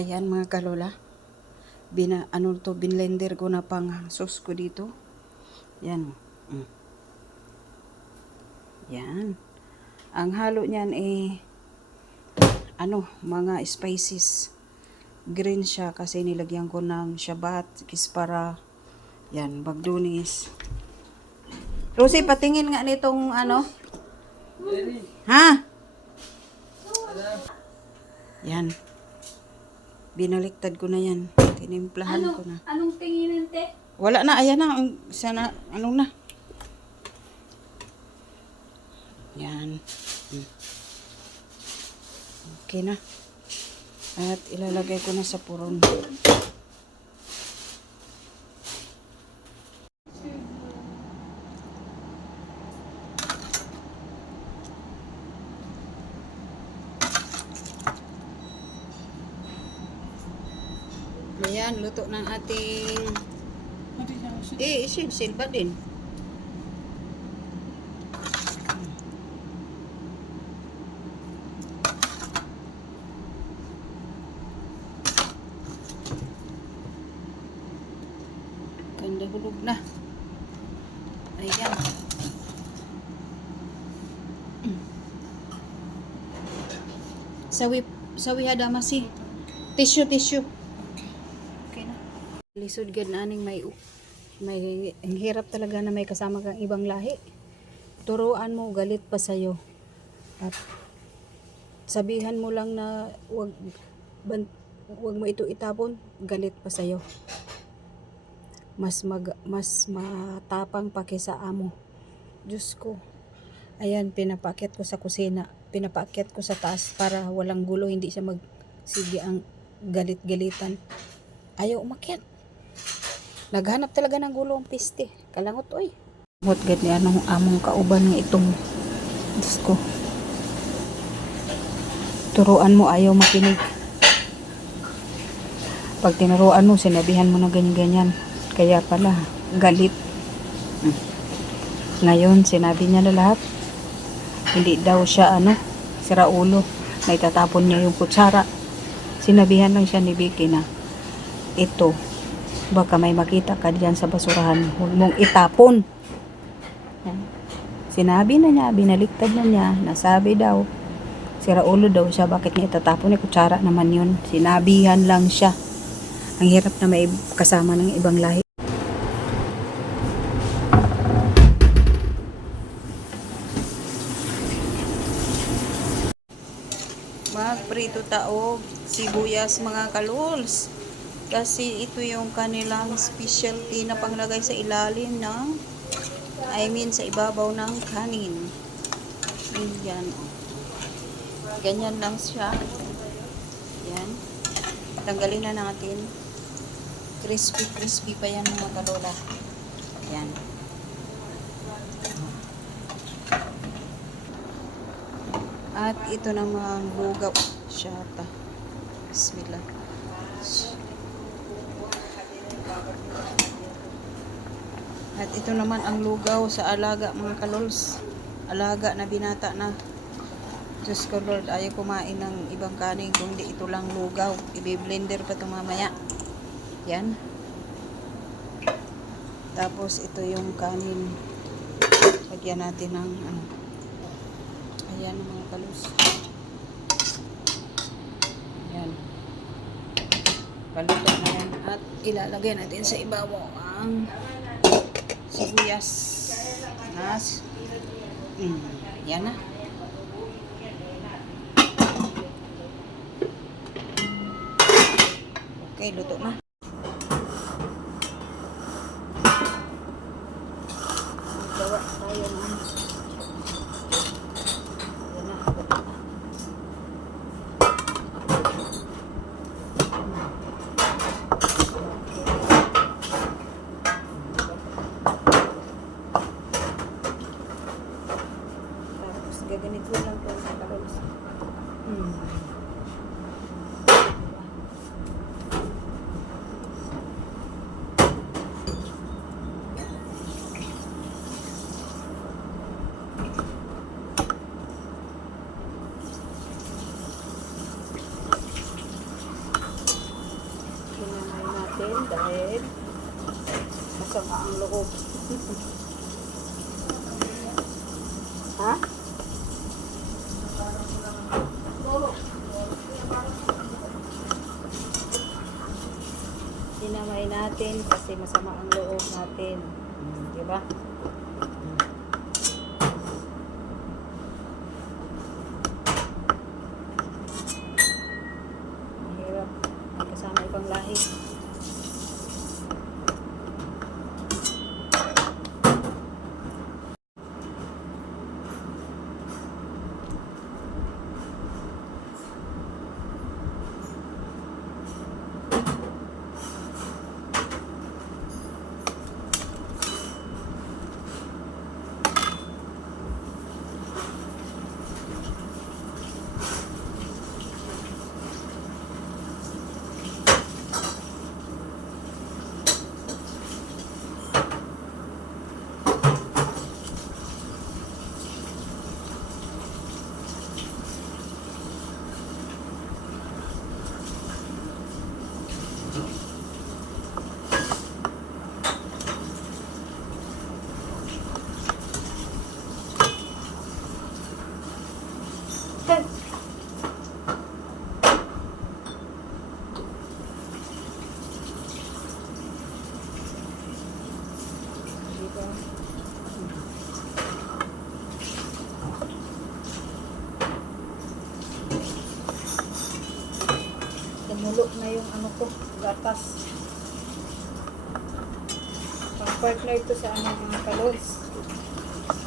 Ayan mga kalola. Binlender ko na pang sauce ko dito. Yan. Yan. Ang halo niyan mga spices. Green siya kasi nilagyan ko ng shabat, kispara, yan, bagdunis. Rosie, patingin nga nitong Ha? Yan. Binaliktad ko na yan. Tinimplahan ko na. Anong tinginin, te? Wala na, ayan na. Sana, na. Yan. Okay na. At ilalagay ko na sa puron. Ayan, luto ng ating silba din. Ganda hulog na. Ayan. Sawi hadamasi. Tissue. Okay na. Lisod gad na aning may ang hirap talaga na may kasama kang ibang lahi. Turuan mo, galit pa sa'yo. At sabihan mo lang na wag mo ito itapon, galit pa sa'yo. Mas matapang pa kaysa amo. Diyos ko. Ayan, pinapaakyat ko sa kusina. Pinapaakyat ko sa taas para walang gulo. Hindi siya magsige ang galit-galitan. Ayaw umakyat. Naghanap talaga ng gulo ang piste. Kalangot, oy. What gad ni anong among kauban ng itong Diyos ko. Turuan mo, ayaw makinig. Pag tinuruan mo, sinabihan mo na ganyan-ganyan. Kaya pala, galit. Ngayon, sinabi niya na lahat. Hindi daw siya, sira ulo. Naitatapon niya yung kutsara. Sinabihan lang siya ni Vicky na, ito, baka may makita ka diyan sa basurahan. Huwag mong itapon. Sinabi na niya, binaliktad na niya, nasabi daw, sira ulo daw siya, bakit niya itatapon? Kutsara naman yun. Sinabihan lang siya. Ang hirap na may kasama ng ibang lahi. Magprito taog, sibuyas mga kalols. Kasi ito yung kanilang specialty na panglagay sa ilalim ng, sa ibabaw ng kanin. Yan. Ganyan lang siya. Yan. Tanggalin na natin. Crispy pa yan mga kalola. Yan. At ito namang lugaw. Shata. Bismillah. At ito naman ang lugaw sa alaga mga kalols. Alaga na binata na. Diyos ko Lord, ayaw kumain ng ibang kanin kung di ito lang lugaw. I-blender pa ito mamaya. Yan. Tapos ito yung kanin. Lagyan natin ng ayan mga kalus. Ayan. Paluto na yan. At ilalagay natin sa ibabaw ang sibuyas. Yan na. Okay, luto na. Gawa tayo ng gaganito lang po sa karols. ang loob. Ha? Dinamay natin kasi masama ang loob natin. Diba? Mahirap. Kasama ibang lahi. Tumulo na yung ano ko, gatas. Pang-partner ito sa aming mga kalods.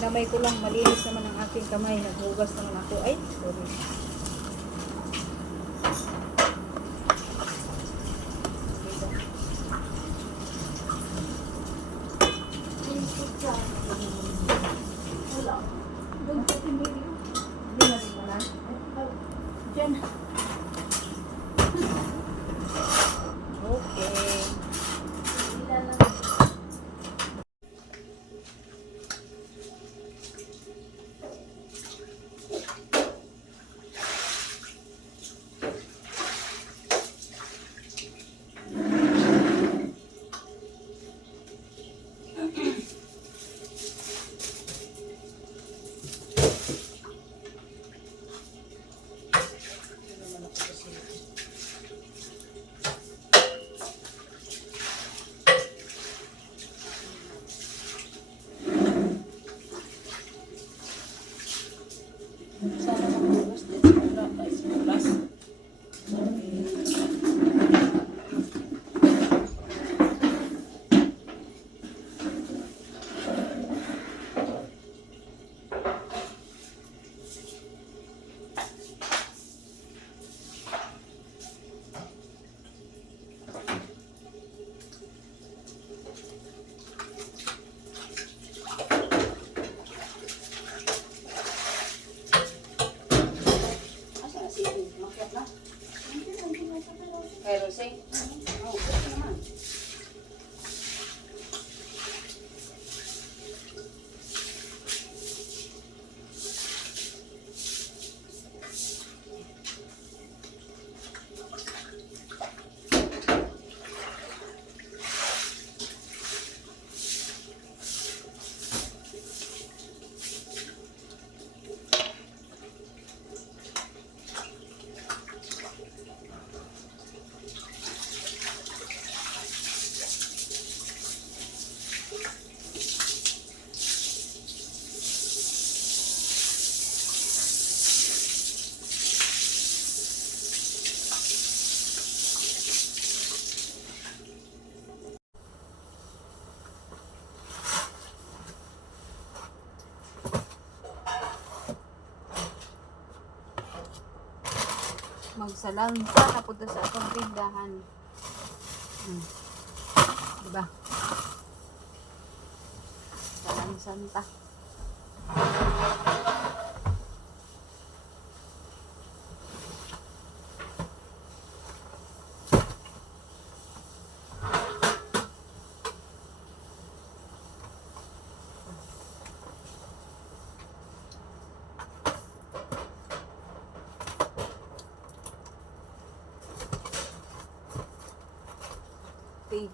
Damay ko lang, malinis naman ang aking kamay. Naghugas naman ako. Ay, sorry. Okay. Sana makabukas din sa oras. Pero say, oh, naman. Magsalanta na punta sa akong tindahan. Diba? Salansanta. Okay.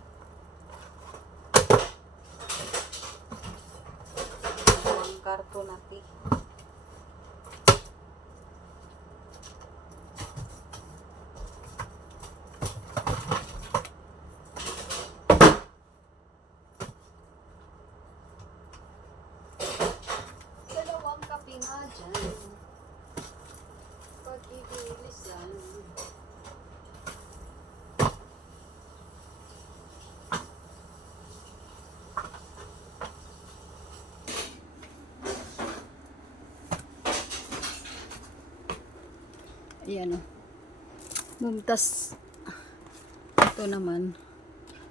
Ayan o. Mumtas. Ito naman.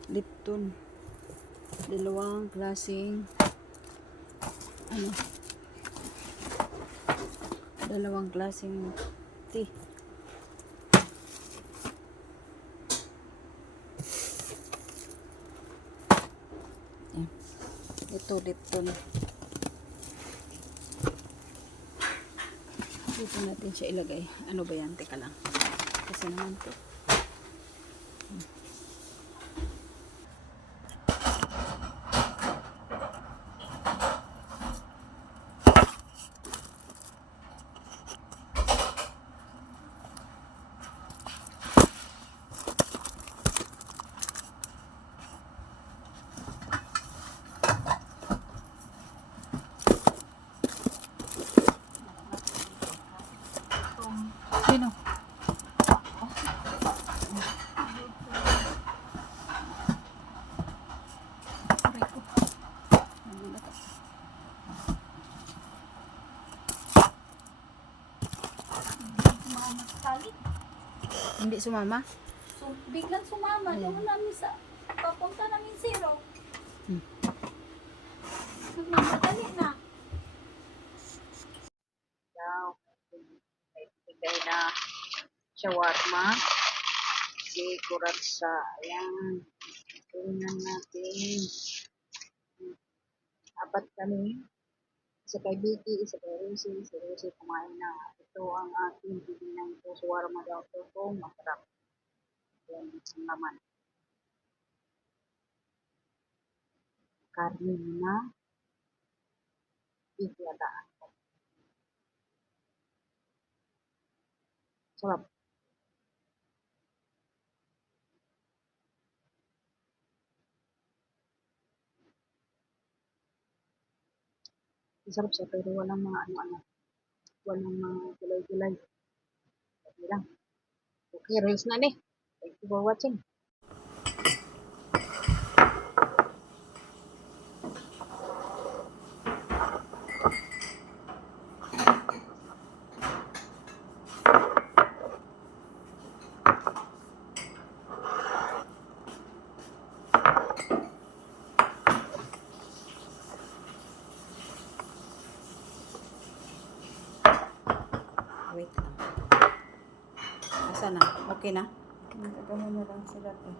Lipton. Dalawang klaseng ano. Dalawang klaseng tea. Ayan. Ito Lipton. Dito natin siya ilagay. Ano ba yan? Teka lang. Kasi naman to. Sino? Aray ko. Nagulat ako. Sumama sa kalit. Hindi sumama? So, biglang sumama. Doon namin sa papunta namin zero. Nagmamadali na. Daw, may bigay na shawarma. Si Kuratsa. Ayan. Tingnan natin. Apat kami. Isa kay Vicky, isa kay Rosie. Si Rosie kumain na. Ito ang aking titignan ko. Shawarma daw ito. Oh, masarap. Ayan, isang laman. Karne na. Beef yata. Sarap. Masarap siya pero walang mga ano-ano. Walang mga gulay-gulay. Okay lang. Okay, rice na ni. Thank you for watching. Wait lang. Asa na? Okay na? Nagkagano na lang sila eh.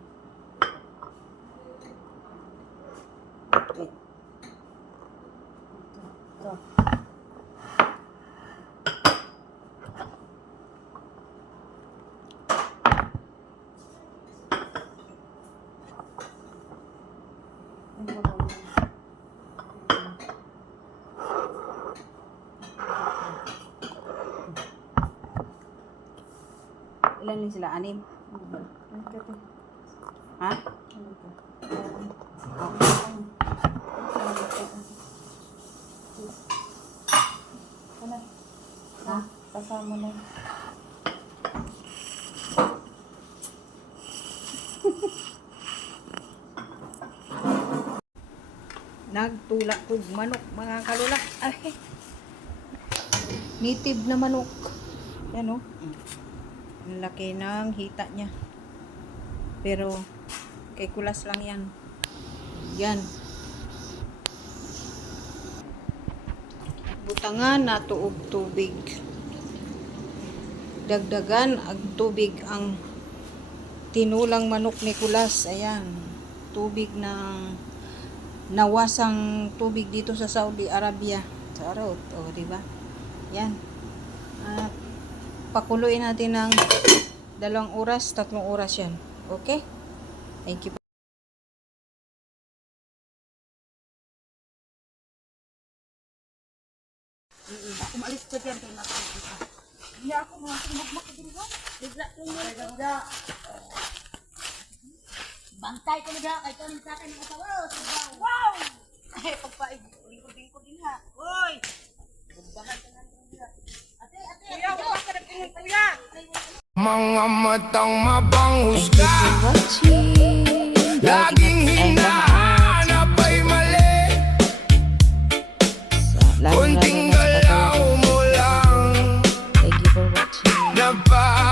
Wait. Ito. Ilan din sila? 6? Ha? Ha? Kasama na. Nagtulak kog manok mga kalula. Ay. Native na manok. Yan o. Ang laki ng hita niya. Pero kay kulas lang yan. Yan. Butangan na tuog tubig. Dagdagan ang tubig ang tinulang manok ni kulas. Ayan. Tubig ng nawasang tubig dito sa Saudi Arabia. Sa araw. O, diba? Yan. At pakuluin natin ng 2 oras, 3 oras yan. Okay? Thank you. Ako maalis ko dyan. Hindi ako mga sumagmak din ko. Bigla ko mo. Bantay ko nila. Kaya ito sa akin ng asawa. Wow! Ay, pagpa-ikutin ko din ha. Uy! Bugbahan ka nga nila. Ate! Kuya, wala ka nagtingin kuya! Mga matang mapanghusga, Watching. laging hinahanap ay mali. Kunting galaw mo lang, Thank you for watching. pa